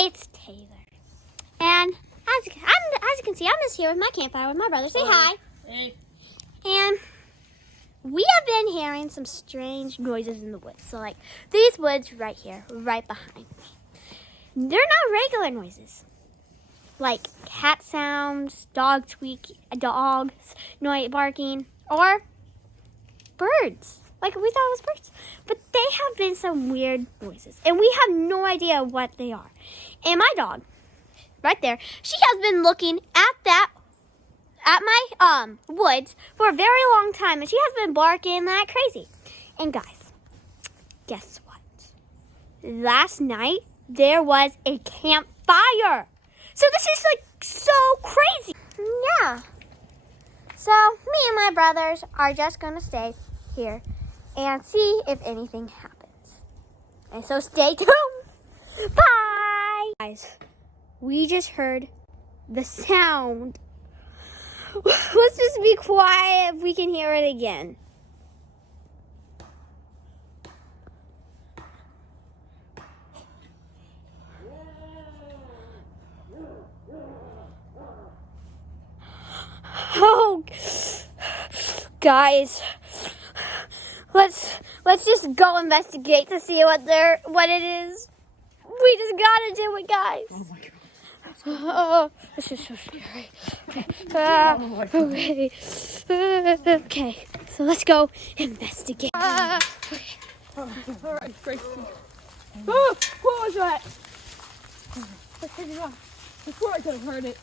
it's Taylor. And as you can see, I'm just here with my campfire with my brother. Say hi. Hey. And we have been hearing some strange noises in the woods. So like these woods right here, right behind me. They're not regular noises. Like cat sounds, dogs barking, or birds. Like we thought it was birds. But they have been some weird noises. And we have no idea what they are. And my dog, right there, she has been looking at my woods for a very long time. And she has been barking like crazy. And guys, guess what? Last night, there was a campfire. So this is like so crazy. Yeah. So me and my brothers are just going to stay here and see if anything happens. And so stay tuned. Bye. Guys, we just heard the sound. Let's just be quiet if we can hear it again. Oh, guys, let's just go investigate to see what it is. We just gotta do it, guys. Oh my God. Oh, this is so scary. Okay, so let's go investigate. All right, great. Oh, what was that? Let's take it off. Before I could have heard it.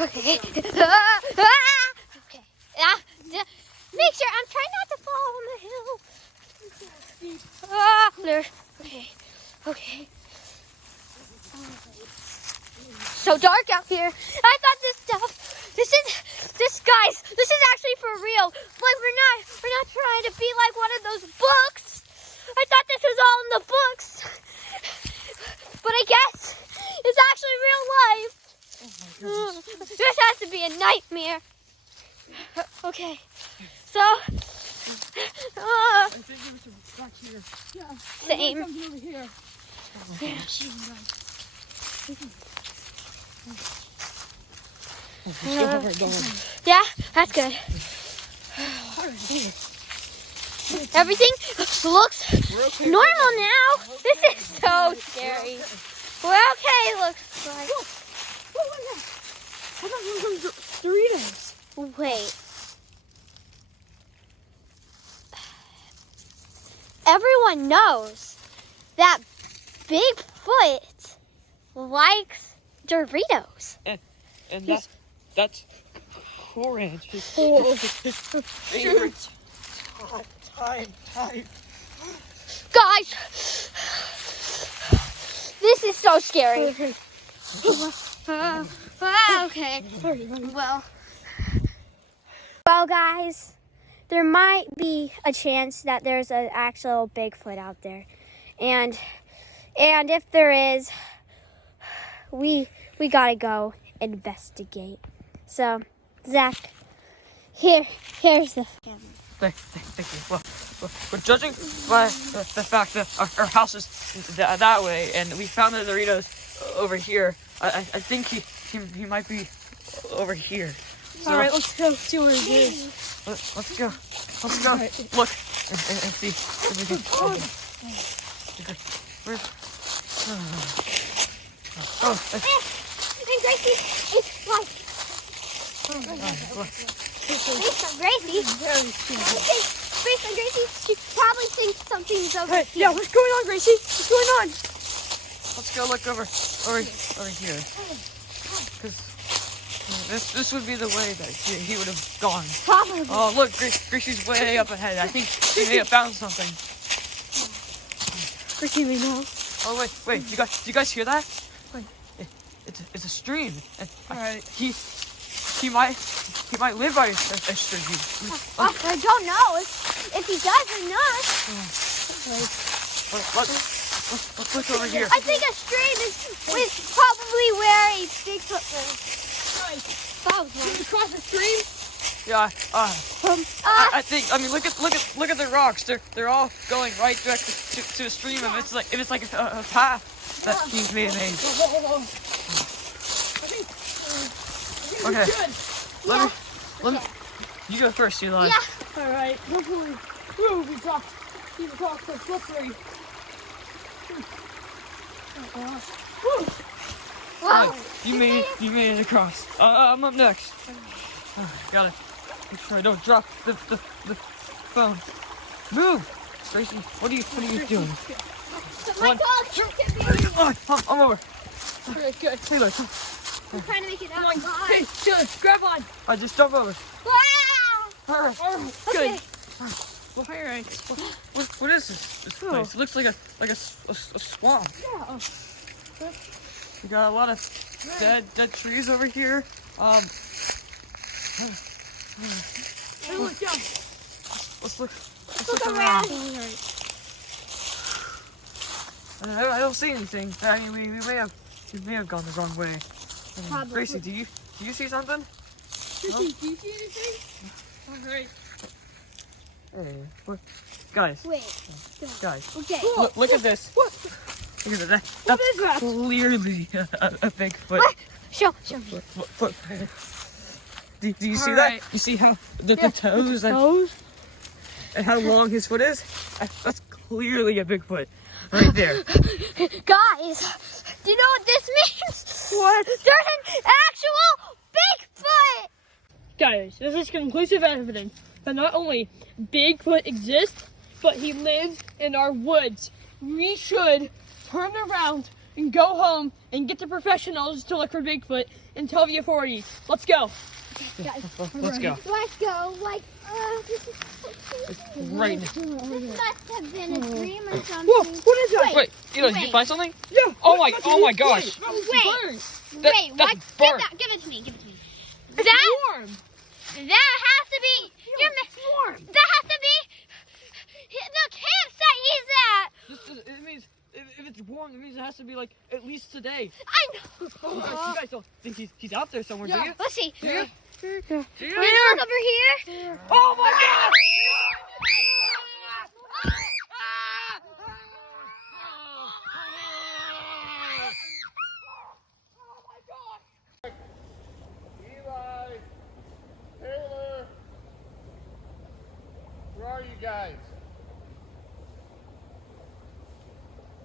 Okay. Okay. Make sure I'm trying not to fall on the hill. There. Okay. Okay. So dark out here. I thought this is actually for real. Like we're not trying to be like one of those books. I thought this was all in the books. But I guess it's actually real life. Oh, this has to be a nightmare. Okay. So I think it was back here. Yeah. Same. Over here. Yeah, that's good. Everything looks normal now. This is so scary. We're okay, looks like. What was that? I thought it was Doritos. Wait. Everyone knows that Bigfoot likes Doritos. And that's Orange's favorite time. Guys, this is so scary. Okay. Okay. Well, guys, there might be a chance that there's an actual Bigfoot out there, and if there is, we gotta go investigate. So, Zach, here's the camera. Thank you. Well, we're judging by the fact that our house is that way, and we found the Doritos over here. I think he might be over here. So, all right, let's go see what it is. Let's go. Right. Look and see if we can. And Gracie is like. Based on Gracie. Based on Gracie, she probably thinks something's over here. Yeah, what's going on, Gracie? What's going on? Let's go look over here. Because this would be the way that he would have gone. Probably. Oh, look, Gracie's way up ahead. I think she may have found something. Gracie, we know. Oh wait, do you guys hear that? Wait, it's a stream. All right. He might live by a stream. I don't know if he does or not. Let's look over here. I think a stream is probably where a Bigfoot lives. Can we cross the stream? Yeah. I think. I mean, look at the rocks. They're all going right direct to a stream, and it's like a path that he may have made. Okay. Let me. You go first, Eli. Yeah. All right. Hopefully, woo, these rocks are slippery. Oh gosh. Woo. Wow. Good. You made it across. I'm up next. Gotta make sure I don't drop the phone. Move, Gracie. What are you doing? My dog can be. I'm over. Okay, good. Taylor, come. I'm trying to make it Come out. on. Hey, good. Grab on. I just jump over. Wow. Alright. Good. Okay. Well, all right. What is this place? It looks like a swamp. Yeah. We got a lot of dead trees over here. Hey, look down. Let's look Look around. around. I don't see anything. I mean, we may have gone the wrong way. Probably. Gracie, do you see something? Chrissy, do you see anything? All right. Hey, what? Guys, Wait. Okay. look at this. What? Look at that. What That's is that? clearly a Bigfoot. What? Show me. Foot. Do you see Alright. that? You see how the toes and how long his foot is? That's clearly a Bigfoot right there. Guys, do you know what this means? What? There's an actual Bigfoot! Guys, this is conclusive evidence that not only Bigfoot exists, but he lives in our woods. We should turn around and go home and get the professionals to look for Bigfoot and tell the authorities. Let's go. Guys, Let's go. let's go. Like, this is Right. This must have been a dream or something. Whoa, what is that? Wait, Eli, did you Wait. find something? Yeah. Oh my gosh. Wait. That- Wait, that's what? burnt. Give it to me. Give it to me. It's That warm. has to be. warm. That has to be the campsite he's at. It means if it's warm, it means it has to be like at least today. I know. Oh, you guys don't think he's out there somewhere, do you? Let's see. Do you? Can you look over here? Oh my God! Eli, Taylor, where are you guys?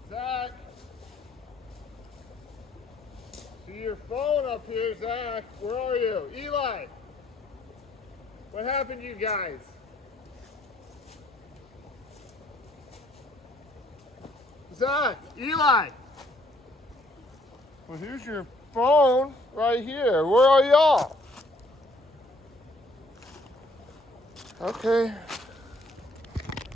Zach, see your phone up here, Zach. Where are you? Eli, what happened to you guys? Zach, Eli. Well, here's your phone right here. Where are y'all? Okay.